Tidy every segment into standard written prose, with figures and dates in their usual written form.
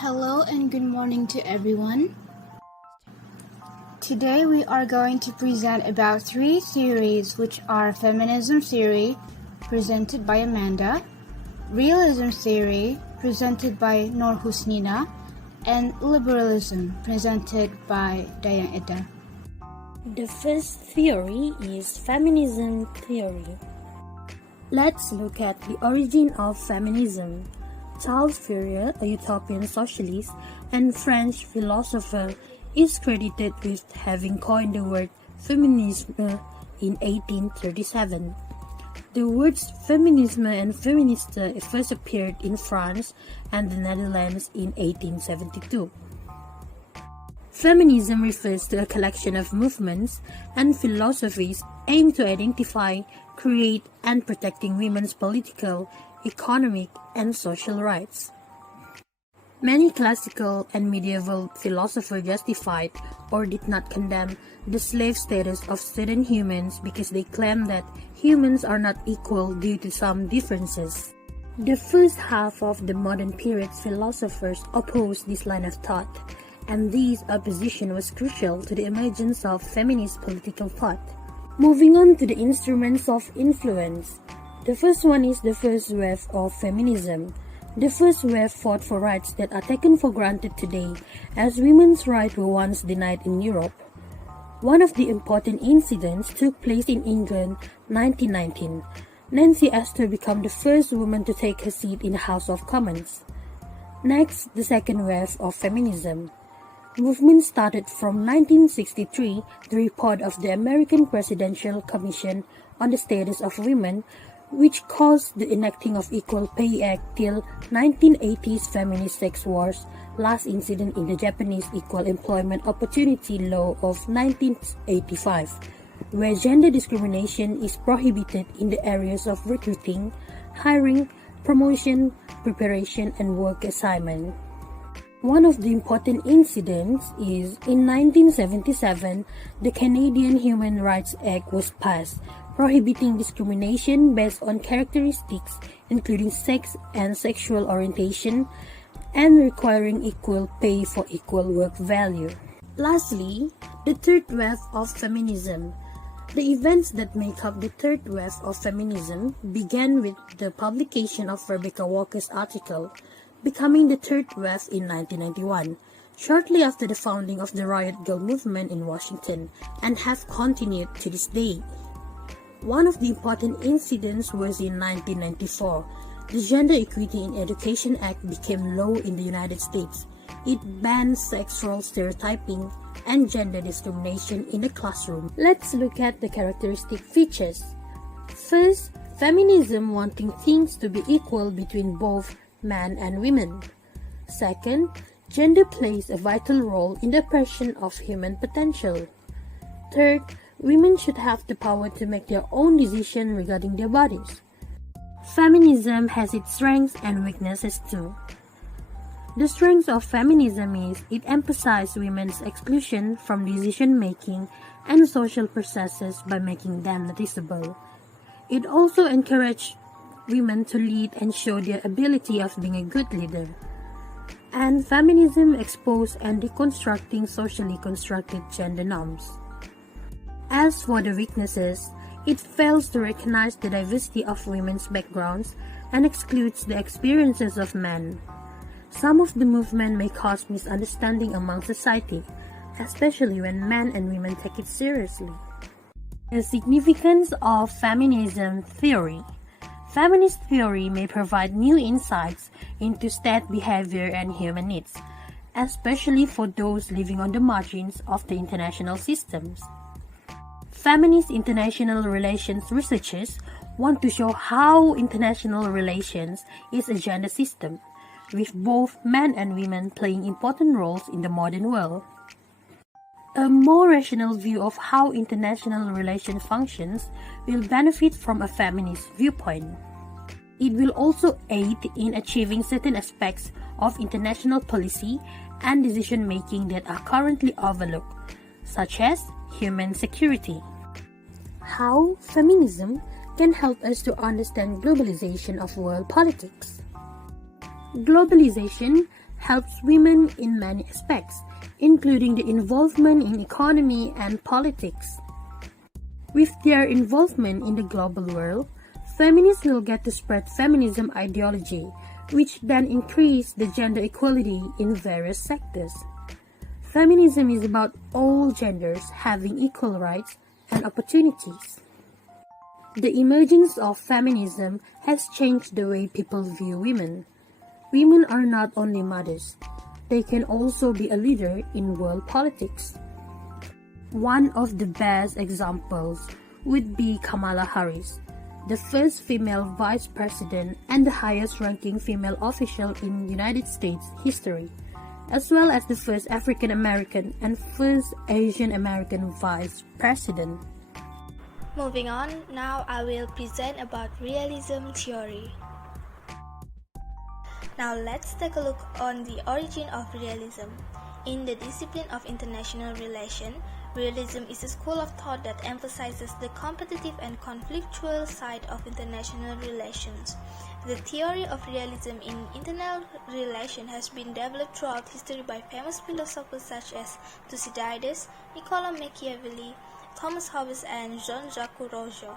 Hello and good morning to everyone. Today we are going to present about three theories, which are Feminism Theory, presented by Amanda, Realism Theory, presented by Nur Husnina, and Liberalism, presented by Dayang Eda. The first theory is Feminism Theory. Let's look at the origin of feminism. Charles Fourier, a utopian socialist and French philosopher, is credited with having coined the word feminisme in 1837. The words feminisme and feministe first appeared in France and the Netherlands in 1872. Feminism refers to a collection of movements and philosophies aimed to identify, create, and protecting women's political, economic, and social rights. Many classical and medieval philosophers justified or did not condemn the slave status of certain humans because they claimed that humans are not equal due to some differences. The first half of the modern period's philosophers opposed this line of thought, and this opposition was crucial to the emergence of feminist political thought. Moving on to the instruments of influence. The first one is the first wave of feminism. The first wave fought for rights that are taken for granted today, as women's rights were once denied in Europe. One of the important incidents took place in England, 1919. Nancy Astor became the first woman to take her seat in the House of Commons. Next, the second wave of feminism. Movement started from 1963, the report of the American Presidential Commission on the Status of Women, which caused the enacting of Equal Pay Act till 1980's feminist sex wars, last incident in the Japanese Equal Employment Opportunity Law of 1985, where gender discrimination is prohibited in the areas of recruiting, hiring, promotion, preparation, and work assignment. One of the important incidents is in 1977, the Canadian Human Rights Act was passed, prohibiting discrimination based on characteristics including sex and sexual orientation, and requiring equal pay for equal work value. Lastly, the third wave of feminism. The events that make up the third wave of feminism began with the publication of Rebecca Walker's article, becoming the third wave in 1991, shortly after the founding of the Riot Girl movement in Washington, and have continued to this day. One of the important incidents was in 1994. The Gender Equity in Education Act became law in the United States. It banned sexual stereotyping and gender discrimination in the classroom. Let's look at the characteristic features. First, feminism wanting things to be equal between both men and women. Second, gender plays a vital role in the expression of human potential. Third, women should have the power to make their own decisions regarding their bodies. Feminism has its strengths and weaknesses too. The strength of feminism is it emphasizes women's exclusion from decision-making and social processes by making them noticeable. It also encourages women to lead and show their ability of being a good leader. And feminism exposes and deconstructing socially constructed gender norms. As for the weaknesses, it fails to recognize the diversity of women's backgrounds and excludes the experiences of men. Some of the movement may cause misunderstanding among society, especially when men and women take it seriously. The significance of feminism theory. Feminist theory may provide new insights into state behavior and human needs, especially for those living on the margins of the international systems. Feminist international relations researchers want to show how international relations is a gender system, with both men and women playing important roles in the modern world. A more rational view of how international relations functions will benefit from a feminist viewpoint. It will also aid in achieving certain aspects of international policy and decision-making that are currently overlooked, such as human security. How feminism can help us to understand globalization of world politics. Globalization helps women in many aspects, including the involvement in economy and politics. With their involvement in the global world, feminists will get to spread feminism ideology, which then increase the gender equality in various sectors. Feminism is about all genders having equal rights and opportunities. The emergence of feminism has changed the way people view women. Women are not only mothers, they can also be a leader in world politics. One of the best examples would be Kamala Harris, the first female vice president and the highest-ranking female official in United States history, as well as the first African American and first Asian American vice president. Moving on, now I will present about realism theory. Now let's take a look on the origin of realism. In the discipline of international relations, realism is a school of thought that emphasizes the competitive and conflictual side of international relations. The theory of realism in international relations has been developed throughout history by famous philosophers such as Thucydides, Niccolo Machiavelli, Thomas Hobbes, and Jean-Jacques Rousseau.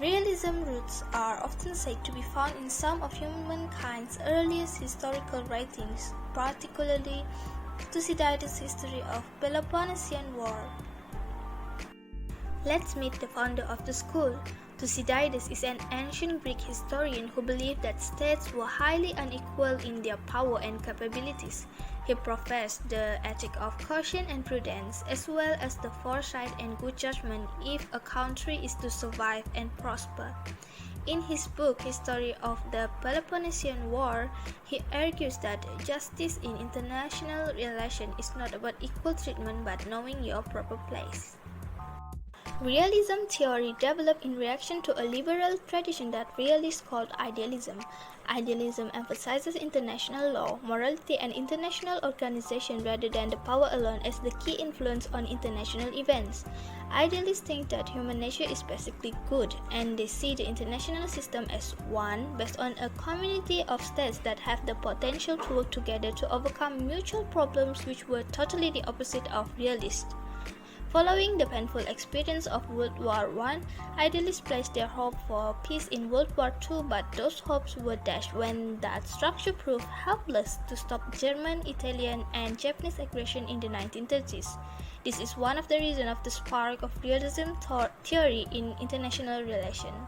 Realism roots are often said to be found in some of humankind's earliest historical writings, particularly Thucydides' history of Peloponnesian War. Let's meet the founder of the school. Thucydides is an ancient Greek historian who believed that states were highly unequal in their power and capabilities. He professed the ethic of caution and prudence, as well as the foresight and good judgment if a country is to survive and prosper. In his book, History of the Peloponnesian War, he argues that justice in international relations is not about equal treatment but knowing your proper place. Realism theory developed in reaction to a liberal tradition that realists called idealism. Idealism emphasizes international law, morality, and international organization rather than the power alone as the key influence on international events. Idealists think that human nature is basically good, and they see the international system as one based on a community of states that have the potential to work together to overcome mutual problems, which were totally the opposite of realists. Following the painful experience of World War I, idealists placed their hope for peace in World War II, but those hopes were dashed when that structure proved helpless to stop German, Italian, and Japanese aggression in the 1930s. This is one of the reasons of the spark of realism theory in international relations.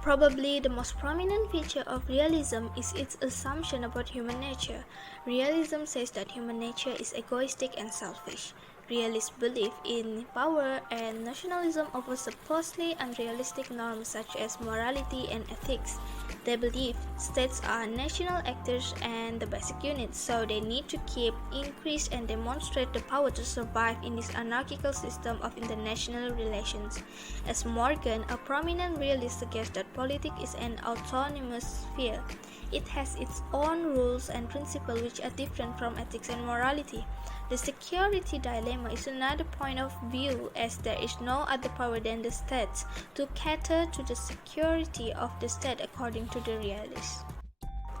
Probably the most prominent feature of realism is its assumption about human nature. Realism says that human nature is egoistic and selfish. Realists believe in power and nationalism over supposedly unrealistic norms such as morality and ethics. They believe states are national actors and the basic units, so they need to keep, increase, and demonstrate the power to survive in this anarchical system of international relations. As Morgan, a prominent realist, suggests that politics is an autonomous sphere. It has its own rules and principles which are different from ethics and morality. The security dilemma is another point of view, as there is no other power than the states to cater to the security of the state according to the realists.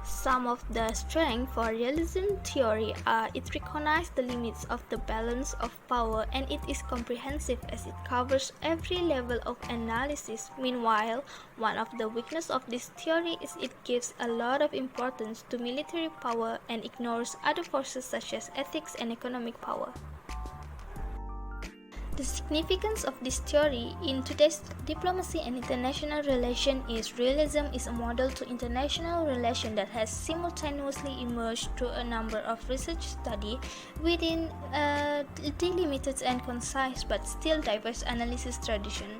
Some of the strengths for realism theory are it recognizes the limits of the balance of power and it is comprehensive as it covers every level of analysis. Meanwhile, one of the weaknesses of this theory is it gives a lot of importance to military power and ignores other forces such as ethics and economic power. The significance of this theory in today's diplomacy and international relations is realism is a model to international relations that has simultaneously emerged through a number of research studies within a delimited and concise but still diverse analysis tradition.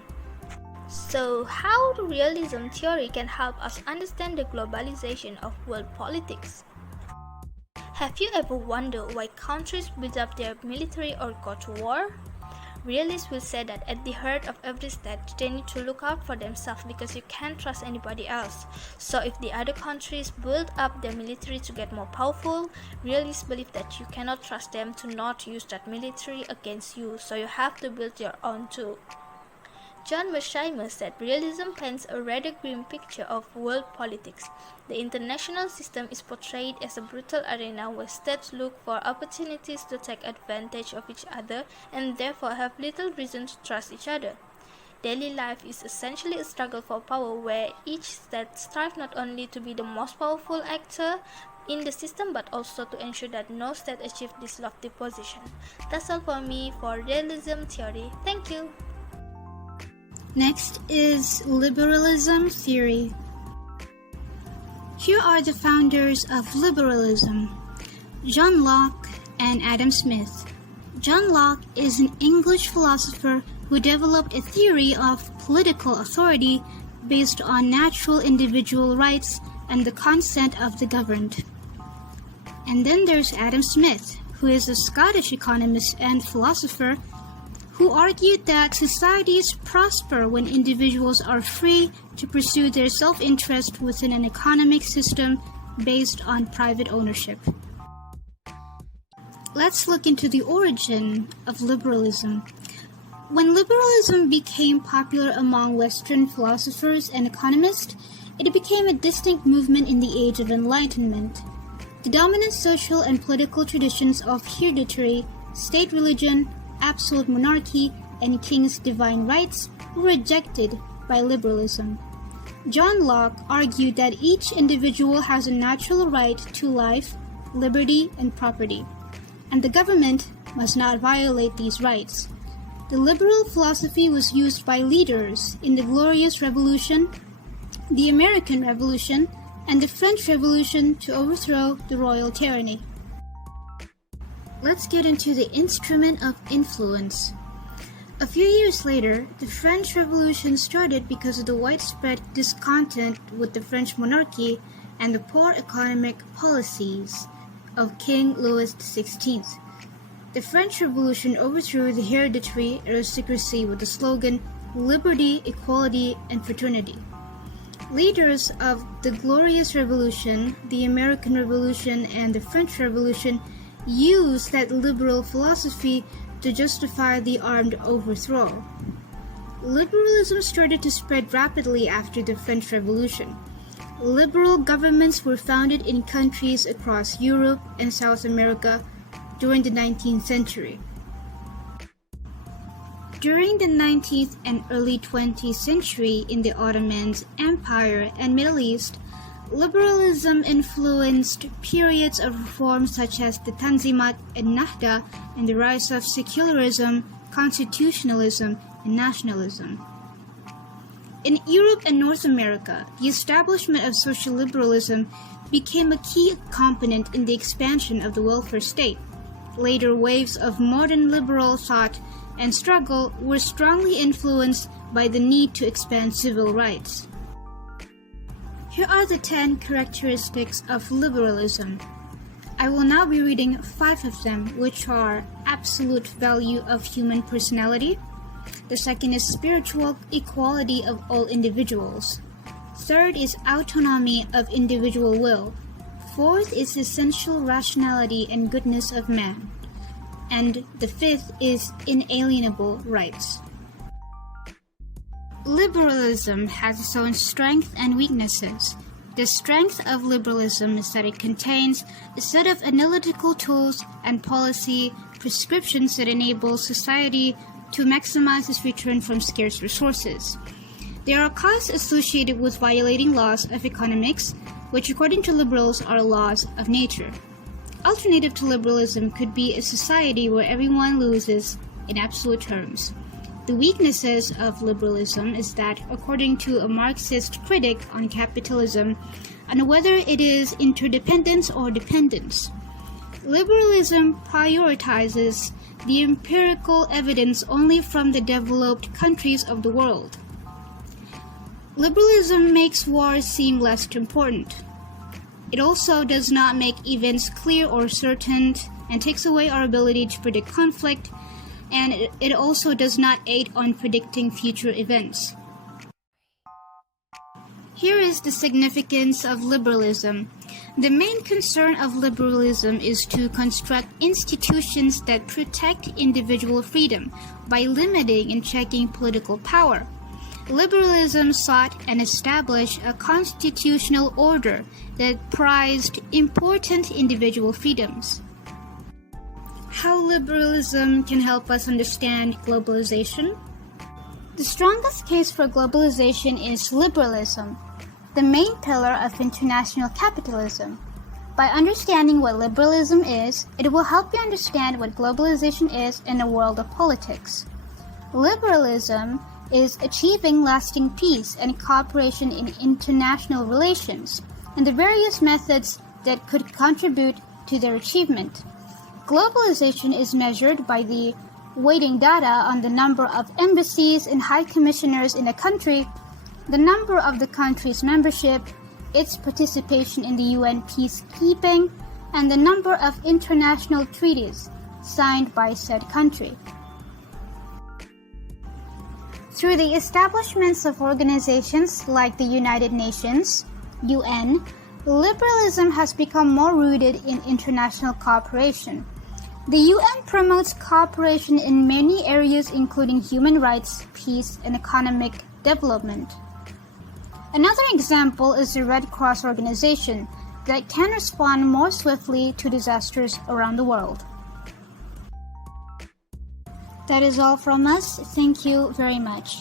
So, how the realism theory can help us understand the globalization of world politics? Have you ever wondered why countries build up their military or go to war? Realists will say that at the heart of every state, they need to look out for themselves because you can't trust anybody else. So if the other countries build up their military to get more powerful, realists believe that you cannot trust them to not use that military against you, so you have to build your own too. John Mearsheimer said realism paints a rather grim picture of world politics. The international system is portrayed as a brutal arena where states look for opportunities to take advantage of each other and therefore have little reason to trust each other. Daily life is essentially a struggle for power where each state strives not only to be the most powerful actor in the system but also to ensure that no state achieves this lofty position. That's all for me for Realism Theory. Thank you. Next is Liberalism Theory. Here are the founders of liberalism: John Locke and Adam Smith. John Locke is an English philosopher who developed a theory of political authority based on natural individual rights and the consent of the governed. And then there's Adam Smith, who is a Scottish economist and philosopher who argued that societies prosper when individuals are free to pursue their self-interest within an economic system based on private ownership. Let's look into the origin of liberalism. When liberalism became popular among Western philosophers and economists, it became a distinct movement in the Age of Enlightenment. The dominant social and political traditions of hereditary, state religion, absolute monarchy, and king's divine rights were rejected by liberalism. John Locke argued that each individual has a natural right to life, liberty, and property, and the government must not violate these rights. The liberal philosophy was used by leaders in the Glorious Revolution, the American Revolution, and the French Revolution to overthrow the royal tyranny. Let's get into the instrument of influence. A few years later, the French Revolution started because of the widespread discontent with the French monarchy and the poor economic policies of King Louis XVI. The French Revolution overthrew the hereditary aristocracy with the slogan "Liberty, Equality, and Fraternity." Leaders of the Glorious Revolution, the American Revolution, and the French Revolution used that liberal philosophy to justify the armed overthrow. Liberalism started to spread rapidly after the French Revolution. Liberal governments were founded in countries across Europe and South America during the 19th century. During the 19th and early 20th century in the Ottoman Empire and Middle East, liberalism influenced periods of reform such as the Tanzimat and Nahda and the rise of secularism, constitutionalism, and nationalism. In Europe and North America, the establishment of social liberalism became a key component in the expansion of the welfare state. Later waves of modern liberal thought and struggle were strongly influenced by the need to expand civil rights. Here are the 10 characteristics of liberalism. I will now be reading 5 of them, which are absolute value of human personality. The second is spiritual equality of all individuals. Third is autonomy of individual will. Fourth is essential rationality and goodness of man. And the fifth is inalienable rights. Liberalism has its own strengths and weaknesses. The strength of liberalism is that it contains a set of analytical tools and policy prescriptions that enable society to maximize its return from scarce resources. There are costs associated with violating laws of economics, which according to liberals are laws of nature. Alternative to liberalism could be a society where everyone loses in absolute terms. The weaknesses of liberalism is that, according to a Marxist critic on capitalism, and whether it is interdependence or dependence. Liberalism prioritizes the empirical evidence only from the developed countries of the world. Liberalism makes wars seem less important. It also does not make events clear or certain and takes away our ability to predict conflict, and it also does not aid on predicting future events. Here is the significance of liberalism. The main concern of liberalism is to construct institutions that protect individual freedom by limiting and checking political power. Liberalism sought and established a constitutional order that prized important individual freedoms. How liberalism can help us understand globalization? The strongest case for globalization is liberalism, the main pillar of international capitalism. By understanding what liberalism is, it will help you understand what globalization is in a world of politics. Liberalism is achieving lasting peace and cooperation in international relations, and the various methods that could contribute to their achievement. Globalization is measured by the weighting data on the number of embassies and high commissioners in a country, the number of the country's membership, its participation in the UN peacekeeping, and the number of international treaties signed by said country. Through the establishments of organizations like the United Nations, UN, liberalism has become more rooted in international cooperation. The UN promotes cooperation in many areas including human rights, peace, and economic development. Another example is the Red Cross organization that can respond more swiftly to disasters around the world. That is all from us. Thank you very much.